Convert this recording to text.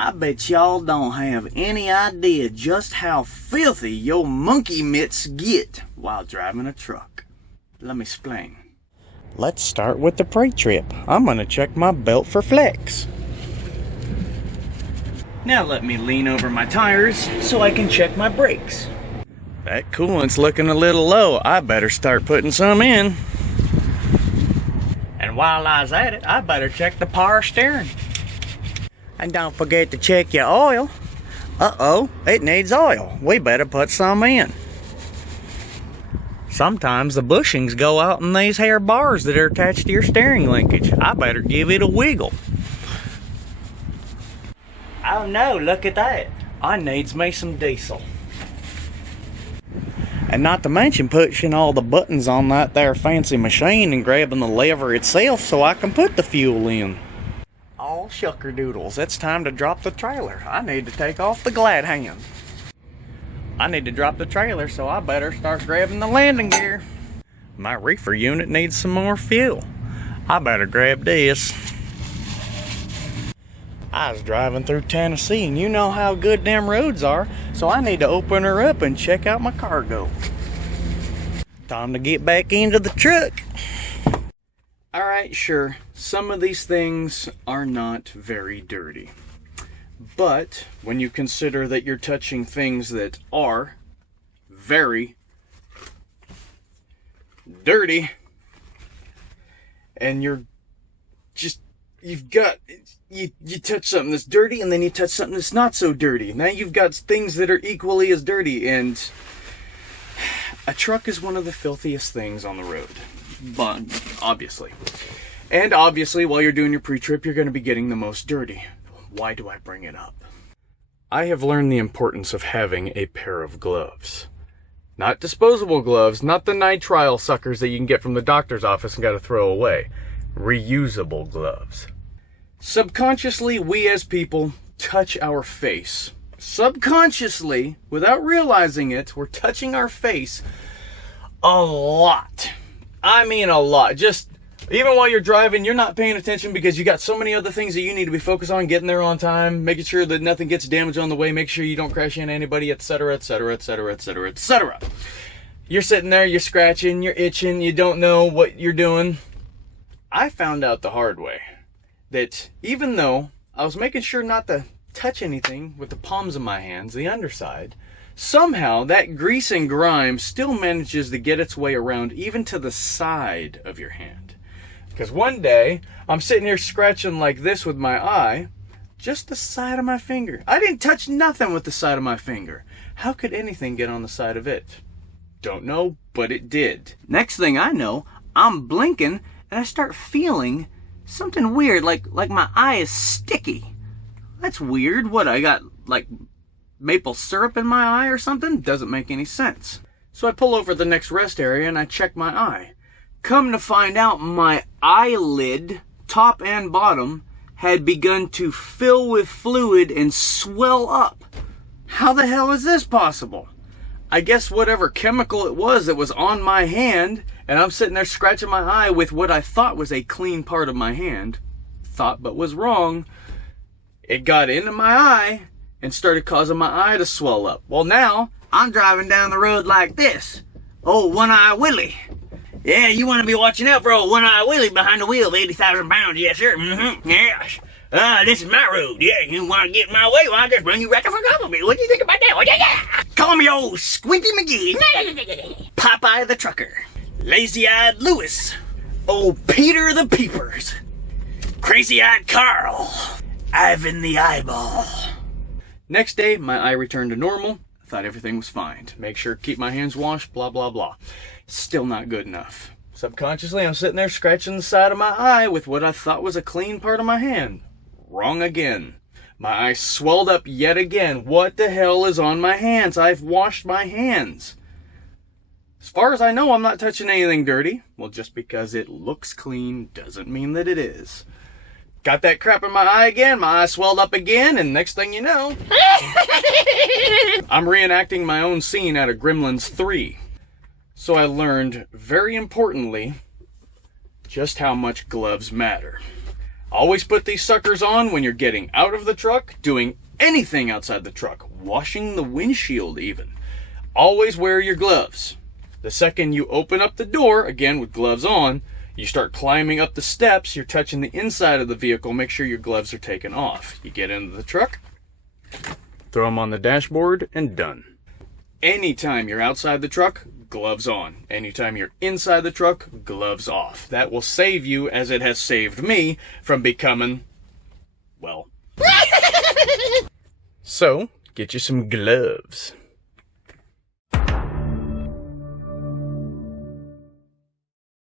I bet y'all don't have any idea just how filthy your monkey mitts get while driving a truck. Let me explain. Let's start with the pre-trip. I'm gonna check my belt for flex. Now let me lean over my tires so I can check my brakes. That coolant's looking a little low. I better start putting some in. And while I was at it, I better check the power steering. And don't forget to check your oil. Uh-oh, it needs oil. We better put some in. Sometimes the bushings go out in these hair bars that are attached to your steering linkage. I better give it a wiggle. Oh no, look at that. I needs me some diesel. And not to mention pushing all the buttons on that there fancy machine and grabbing the lever itself so I can put the fuel in. All shucker doodles, it's time to drop the trailer. I need to take off the glad hand. I need to drop the trailer, so I better start grabbing the landing gear. My reefer unit needs some more fuel. I better grab this. I was driving through Tennessee, and you know how good them roads are, so I need to open her up and check out my cargo. Time to get back into the truck. Alright, sure, some of these things are not very dirty. But when you consider that you're touching things that are very dirty, and you touch something that's dirty, and then you touch something that's not so dirty. Now you've got things that are equally as dirty, and a truck is one of the filthiest things on the road. But obviously. And obviously, while you're doing your pre-trip, you're going to be getting the most dirty. Why do I bring it up? I have learned the importance of having a pair of gloves. Not disposable gloves, not the nitrile suckers that you can get from the doctor's office and got to throw away. Reusable gloves. Subconsciously, we as people touch our face. Subconsciously, without realizing it, we're touching our face a lot. I mean a lot. Just even while you're driving, you're not paying attention because you got so many other things that you need to be focused on, getting there on time, making sure that nothing gets damaged on the way, make sure you don't crash into anybody, etc., etc., etc., etc., etc. You're sitting there, you're scratching, you're itching, you don't know what you're doing. I found out the hard way that even though I was making sure not to touch anything with the palms of my hands, the underside, somehow that grease and grime still manages to get its way around even to the side of your hand. Because one day, I'm sitting here scratching like this with my eye, just the side of my finger. I didn't touch nothing with the side of my finger. How could anything get on the side of it? Don't know, but it did. Next thing I know, I'm blinking and I start feeling something weird, like my eye is sticky. That's weird. What, I got like maple syrup in my eye or something? Doesn't make any sense. So I pull over the next rest area and I check my eye. Come to find out, my eyelid, top and bottom, had begun to fill with fluid and swell up. How the hell is this possible? I guess whatever chemical it was that was on my hand, and I'm sitting there scratching my eye with what I thought was a clean part of my hand, thought but was wrong, it got into my eye and started causing my eye to swell up. Well, now I'm driving down the road like this. Oh, one-eye Willie. Yeah, you want to be watching out for old one-eye Willie behind the wheel of 80,000 pounds. Yes, sir. Yes. This is my road. Yeah, you want to get in my way? Well, I'll just run you right the fuck off of me. What do you think about that? Oh, yeah. Call me old Squinty McGee. Popeye the Trucker. Lazy-eyed Lewis. Old Peter the Peepers. Crazy-eyed Carl. Ivan the Eyeball. Next day, my eye returned to normal. I thought everything was fine. Make sure to keep my hands washed, blah, blah, blah. Still not good enough. Subconsciously, I'm sitting there scratching the side of my eye with what I thought was a clean part of my hand. Wrong again. My eye swelled up yet again. What the hell is on my hands? I've washed my hands. As far as I know, I'm not touching anything dirty. Well, just because it looks clean doesn't mean that it is. Got that crap in my eye again, my eye swelled up again, and next thing you know, I'm reenacting my own scene out of Gremlins 3. So I learned, very importantly, just how much gloves matter. Always put these suckers on when you're getting out of the truck, doing anything outside the truck, washing the windshield even. Always wear your gloves. The second you open up the door, again with gloves on, you start climbing up the steps, you're touching the inside of the vehicle, make sure your gloves are taken off. You get into the truck, throw them on the dashboard, and done. Anytime you're outside the truck, gloves on. Anytime you're inside the truck, gloves off. That will save you, as it has saved me, from becoming, well. So, get you some gloves.